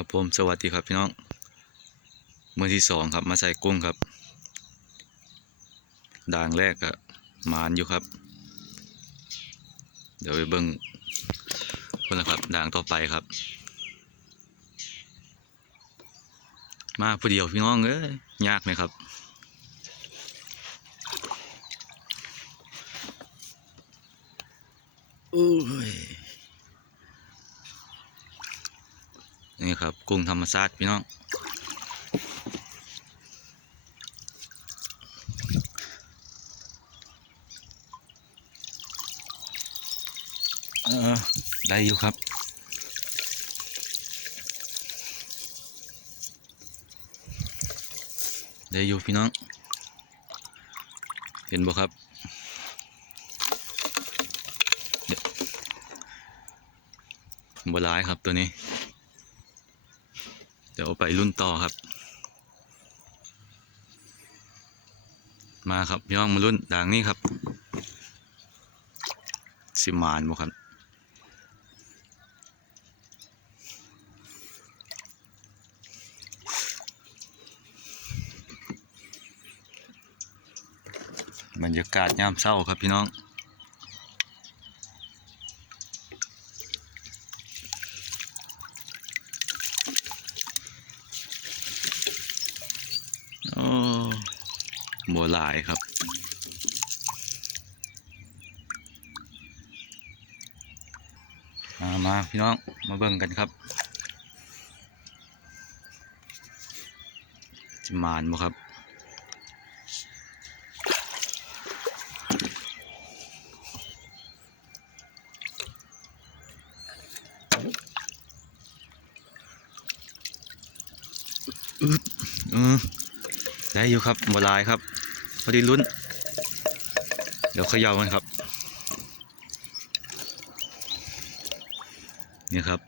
ครับผมสวัสดีครับพี่น้องมือที่สองครับมาใส่กุ้งครับ ด่างแรกอะหมานอยู่ครับ เดี๋ยวไปเบิ้งเพื่อนละครับด่างต่อไปครับ มาผู้เดียวพี่น้องเอ้ยยากไหมครับอุ้ย นี่ครับกุ้งธรรมชาติพี่น้องเออได้อยู่ครับ ได้อยู่พี่น้อง เห็นบ่ครับเดี๋ยวบ่ร้ายครับตัวนี้ ดี๋ยวไปรุ่นต่อครับ มาครับพี่องมารุ่นด่างนี้ครับ สิมานบ่ครับบรรยากาศยามเช้าครับพี่น้อง บัวลายครับ มามาพี่น้องมาเบิ่งกันครับจะมานบ่ครับอึดเออ ได้อยู่ครับบัวลายครับ พอดีลุ้น เดี๋ยวเขย่ามันครับ นี่ครับ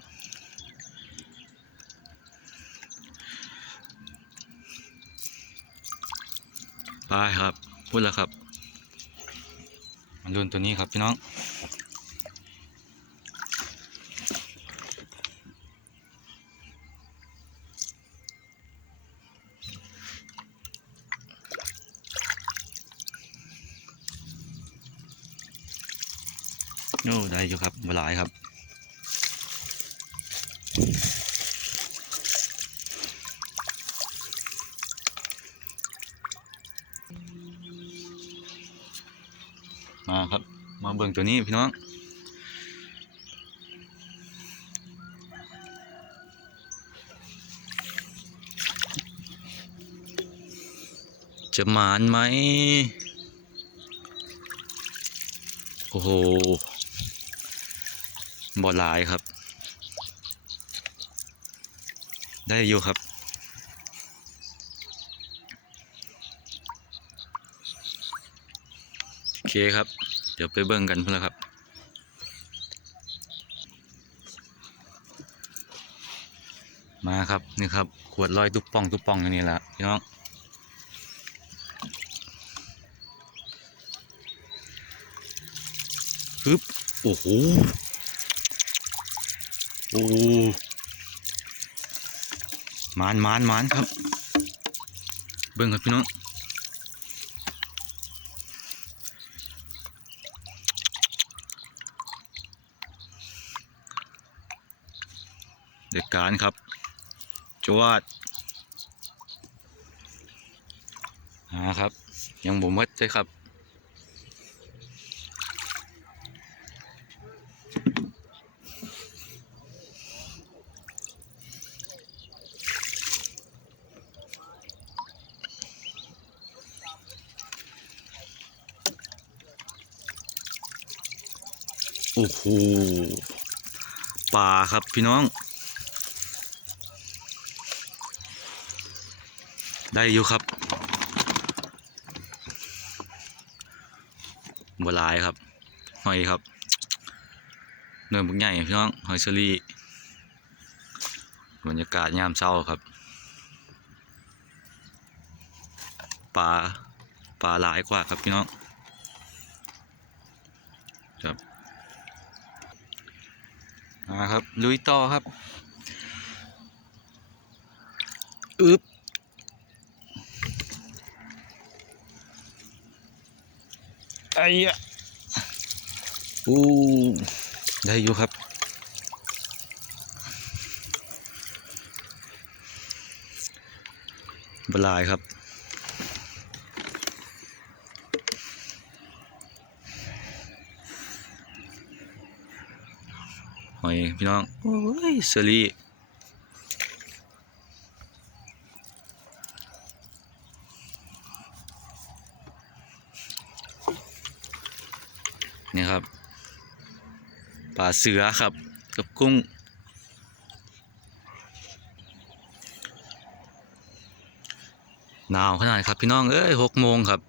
ไปครับ พูดแล้วครับ มันลุ้นตัวนี้ครับพี่น้อง โอ้ได้อยู่ครับบัวลายครับมาครับ มาเบิ่งตัวนี้พี่น้องจะหมานไหม โอ้โห บ่หลายครับ ได้อยู่ครับโอเคครับ เดี๋ยวไปเบิ่งกันเพื่อนครับมาครับนี่ครับ ขวดลอยตุ๊บป่องตุ๊บป่องอย่างนี้แหละพี่น้องปึ๊บโอ้โห โอ้มานมานมานครับ เบิ่งครับพี่น้องเด็กการครับจวดอ่าครับ ยังบ่หมดเลยครับ อ้โหป่าครับพี่น้อง ได้อยู่ครับบัวลายครับหอยครับเนื้อบุกใหญ่พี่น้องหอยเชอรี่บรรยากาศยามเช้าครับปลาปลาหลายกว่าครับพี่น้อง ครับ มาครับลุยต่อครับอึบไอ้ยะอู้ได้อยู่ครับบหลายครับ หอยพี่น้องโอ้ยเซรีนี่ครับปลาเสือครับ กับกุ้งหนาวขนาดครับพี่น้องเอ้ยหกโมงครับ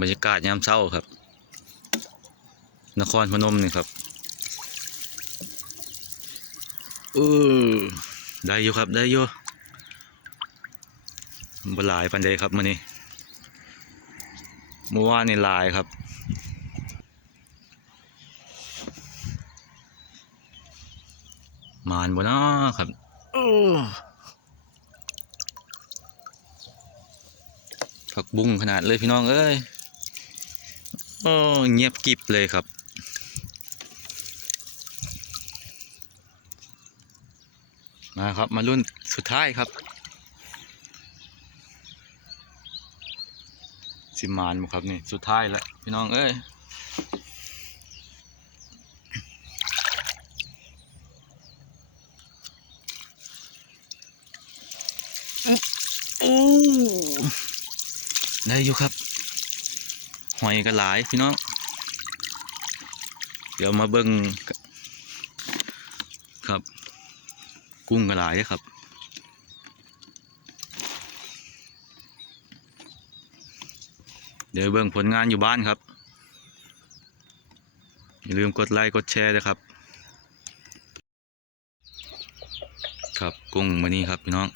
บรรยากาศยามเช้าครับ นครพนมนี่ครับ เออได้อยู่ครับได้อยู่บหลายปันใดครับมื่อนี้เมื่อวานนี่หลายครับมานบ่นาครับผักบุ้งขนาดเลยพี่น้องเอ้ยเงียบกิบเลยครับ มาครับ มารุ่นสุดท้ายครับสิมานบ่ครับนี่สุดท้ายแล้วพี่น้องเอ้ยอู้ได้อยู่ครับ หอยก็หลายพี่น้อง เดี๋ยวมาเบิ่งครับ กุ้งก็หลายครับเดี๋ยวเบิ่งผลงานอยู่บ้านครับ อย่าลืมกดไลค์กดแชร์ด้วยครับ ครับกุ้งมานี่ครับพี่น้อง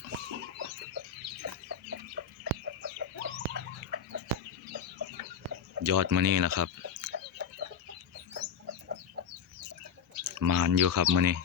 ยอดมานี่แหละครับ มานอยู่ครับมานี่